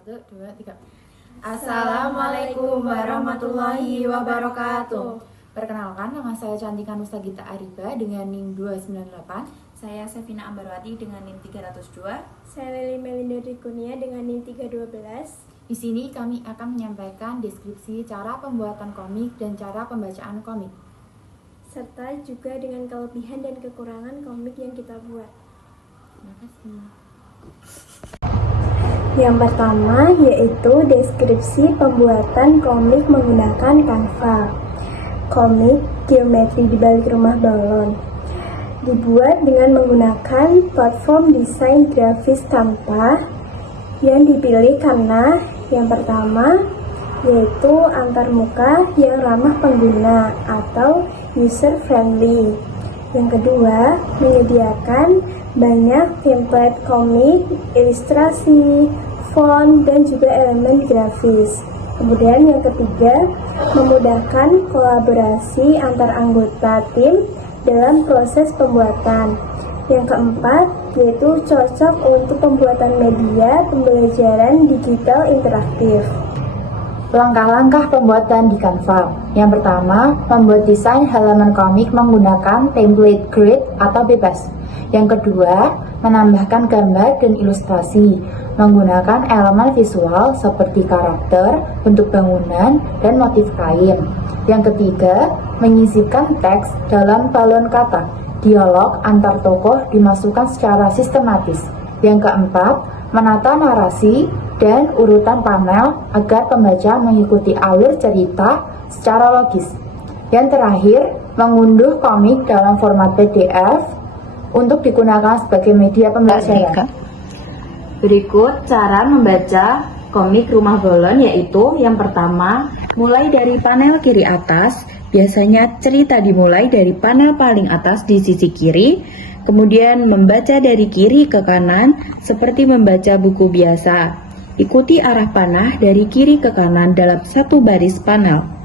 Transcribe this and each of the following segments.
1, 2, 3. Assalamualaikum warahmatullahi wabarakatuh. Perkenalkan, nama saya Cantika Nustagita Ariba dengan NIM 298. Saya Sevina Ambarwati dengan NIM 302. Saya Leli Melinda Rikunia dengan NIM 312. Di sini kami akan menyampaikan deskripsi cara pembuatan komik dan cara pembacaan komik, serta juga dengan kelebihan dan kekurangan komik yang kita buat. Terima kasih. Yang pertama yaitu deskripsi pembuatan komik menggunakan Canva. Komik geometri di balik rumah balon dibuat dengan menggunakan platform desain grafis Canva yang dipilih karena yang pertama yaitu antarmuka yang ramah pengguna atau user friendly. Yang kedua, menyediakan banyak template komik, ilustrasi, font, dan juga elemen grafis. Kemudian yang ketiga, memudahkan kolaborasi antar anggota tim dalam proses pembuatan. Yang keempat, yaitu cocok untuk pembuatan media pembelajaran digital interaktif. Langkah-langkah pembuatan di Canva. Yang pertama, membuat desain halaman komik menggunakan template grid atau bebas. Yang kedua, menambahkan gambar dan ilustrasi menggunakan elemen visual seperti karakter, bentuk bangunan, dan motif kain. Yang ketiga, menyisipkan teks dalam balon kata. Dialog antar tokoh dimasukkan secara sistematis. Yang keempat, menata narasi dan urutan panel agar pembaca mengikuti alur cerita secara logis. Yang terakhir, mengunduh komik dalam format PDF untuk digunakan sebagai media pembelajaran. Berikut cara membaca komik Rumah Balon, yaitu yang pertama, mulai dari panel kiri atas. Biasanya cerita dimulai dari panel paling atas di sisi kiri, kemudian membaca dari kiri ke kanan seperti membaca buku biasa. Ikuti arah panah dari kiri ke kanan dalam satu baris panel.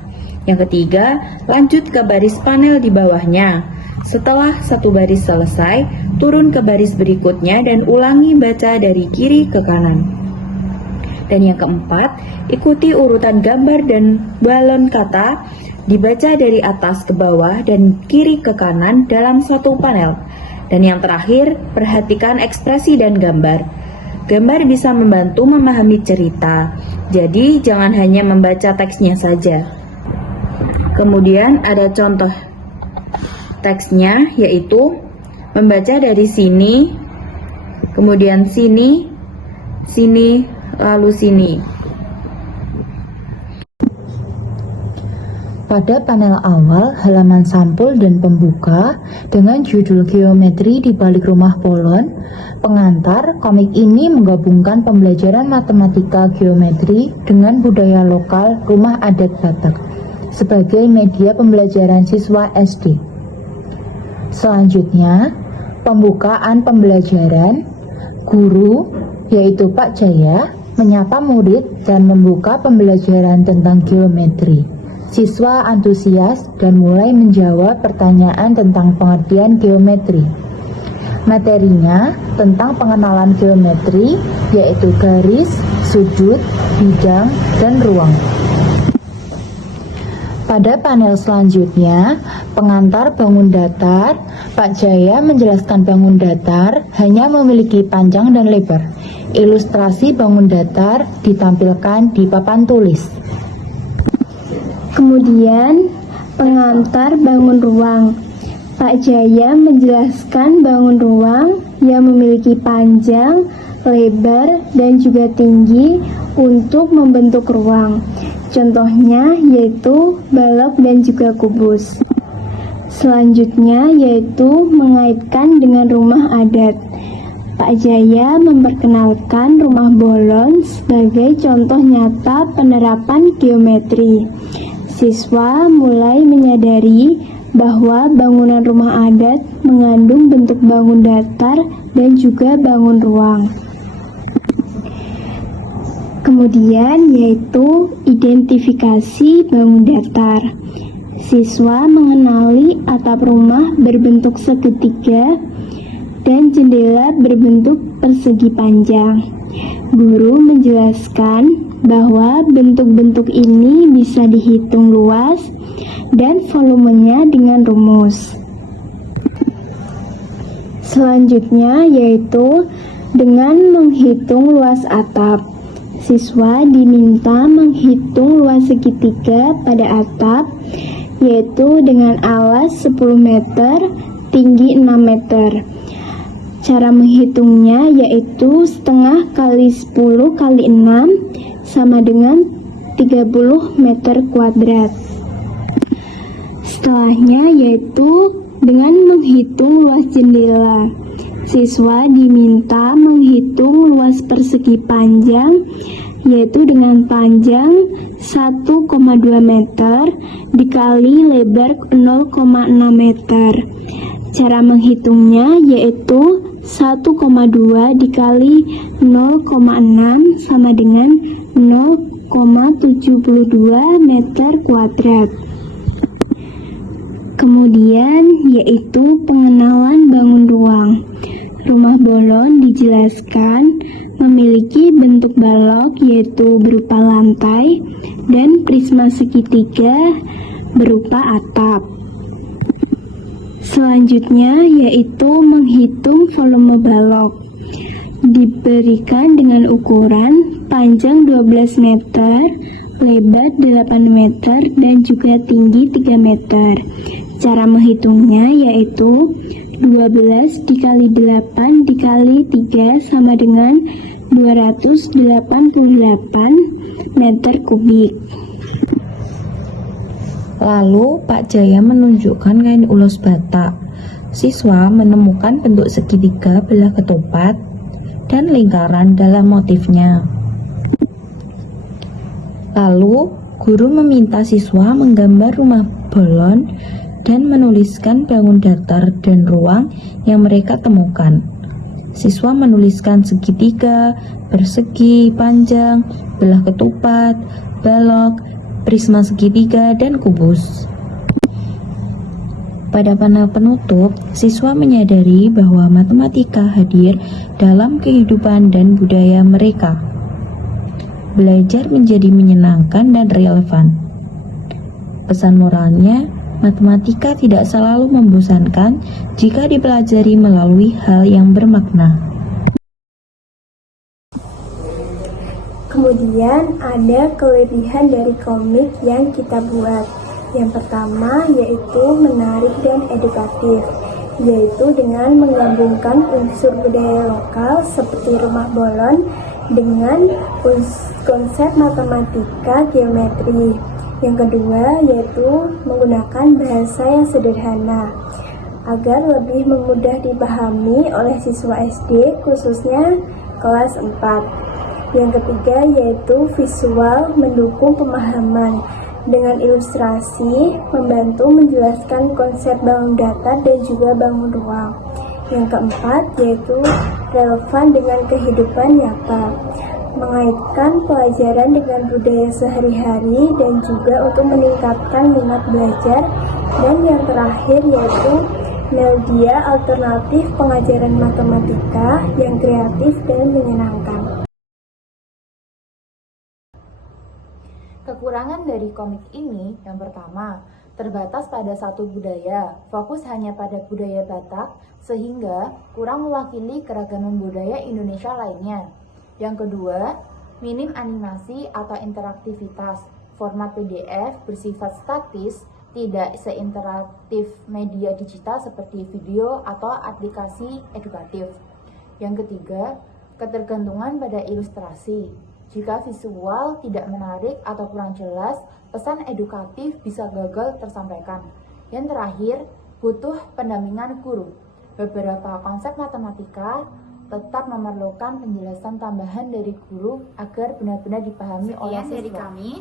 Yang ketiga, lanjut ke baris panel di bawahnya. Setelah satu baris selesai, turun ke baris berikutnya dan ulangi baca dari kiri ke kanan. Dan yang keempat, ikuti urutan gambar dan balon kata dibaca dari atas ke bawah dan kiri ke kanan dalam satu panel. Dan yang terakhir, perhatikan ekspresi dan gambar. Gambar bisa membantu memahami cerita, jadi jangan hanya membaca teksnya saja. Kemudian ada contoh teksnya, yaitu membaca dari sini, kemudian sini, sini, lalu sini. Pada panel awal, halaman sampul dan pembuka dengan judul geometri di balik rumah balon, pengantar komik ini menggabungkan pembelajaran matematika geometri dengan budaya lokal rumah adat Batak sebagai media pembelajaran siswa SD. Selanjutnya, pembukaan pembelajaran, guru yaitu Pak Jaya menyapa murid dan membuka pembelajaran tentang geometri. Siswa antusias dan mulai menjawab pertanyaan tentang pengertian geometri. Materinya tentang pengenalan geometri, yaitu garis, sudut, bidang, dan ruang. Pada panel selanjutnya, pengantar bangun datar, Pak Jaya menjelaskan bangun datar hanya memiliki panjang dan lebar. Ilustrasi bangun datar ditampilkan di papan tulis. Kemudian, pengantar bangun ruang. Pak Jaya menjelaskan bangun ruang yang memiliki panjang, lebar, dan juga tinggi untuk membentuk ruang. Contohnya yaitu balok dan juga kubus. Selanjutnya yaitu mengaitkan dengan rumah adat. Pak Jaya memperkenalkan rumah balon sebagai contoh nyata penerapan geometri. Siswa mulai menyadari bahwa bangunan rumah adat mengandung bentuk bangun datar dan juga bangun ruang. Kemudian yaitu identifikasi bangun datar. Siswa mengenali atap rumah berbentuk segitiga dan jendela berbentuk persegi panjang. Guru menjelaskan bahwa bentuk-bentuk ini bisa dihitung luas dan volumenya dengan rumus. Selanjutnya yaitu dengan menghitung luas atap. Siswa diminta menghitung luas segitiga pada atap, yaitu dengan alas 10 meter, tinggi 6 meter. Cara menghitungnya yaitu setengah kali 10 kali 6 sama dengan 30 meter kuadrat. Setelahnya yaitu dengan menghitung luas jendela. Siswa diminta menghitung luas persegi panjang, yaitu dengan panjang 1,2 meter dikali lebar 0,6 meter. Cara menghitungnya yaitu 1,2 dikali 0,6 sama dengan 0,72 meter kuadrat. Kemudian yaitu pengenalan bangun ruang. Rumah bolon dijelaskan memiliki bentuk balok yaitu berupa lantai dan prisma segitiga berupa atap. Selanjutnya yaitu menghitung volume balok. Diberikan dengan ukuran panjang 12 meter, lebar 8 meter, dan juga tinggi 3 meter. Cara menghitungnya yaitu 12 dikali 8 dikali 3 sama dengan 288 meter kubik. Lalu Pak Jaya menunjukkan kain ulos batak. Siswa menemukan bentuk segitiga belah ketupat dan lingkaran dalam motifnya. Lalu guru meminta siswa menggambar rumah bolon dan menuliskan bangun datar dan ruang yang mereka temukan. Siswa menuliskan segitiga, persegi, panjang, belah ketupat, balok, prisma segitiga, dan kubus. Pada panel penutup, siswa menyadari bahwa matematika hadir dalam kehidupan dan budaya mereka. Belajar menjadi menyenangkan dan relevan. Pesan moralnya, matematika tidak selalu membosankan jika dipelajari melalui hal yang bermakna. Kemudian ada kelebihan dari komik yang kita buat. Yang pertama yaitu menarik dan edukatif, yaitu dengan menggabungkan unsur budaya lokal seperti rumah bolon dengan konsep matematika geometri. Yang kedua yaitu menggunakan bahasa yang sederhana agar lebih mudah dipahami oleh siswa SD khususnya kelas 4. Yang ketiga yaitu visual mendukung pemahaman dengan ilustrasi membantu menjelaskan konsep bangun datar dan juga bangun ruang. Yang keempat yaitu relevan dengan kehidupan nyata, mengaitkan pelajaran dengan budaya sehari-hari dan juga untuk meningkatkan minat belajar. Dan yang terakhir yaitu media alternatif pengajaran matematika yang kreatif dan menyenangkan. Kekurangan dari komik ini yang pertama, terbatas pada satu budaya, fokus hanya pada budaya Batak, sehingga kurang mewakili keragaman budaya Indonesia lainnya. Yang kedua, minim animasi atau interaktivitas, format PDF bersifat statis, tidak seinteraktif media digital seperti video atau aplikasi edukatif. Yang ketiga, ketergantungan pada ilustrasi. Jika visual tidak menarik atau kurang jelas, pesan edukatif bisa gagal tersampaikan. Yang terakhir, butuh pendampingan guru. Beberapa konsep matematika tetap memerlukan penjelasan tambahan dari guru agar benar-benar dipahami oleh siswa. Dari kami.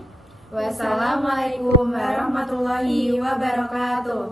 Wassalamualaikum warahmatullahi wabarakatuh.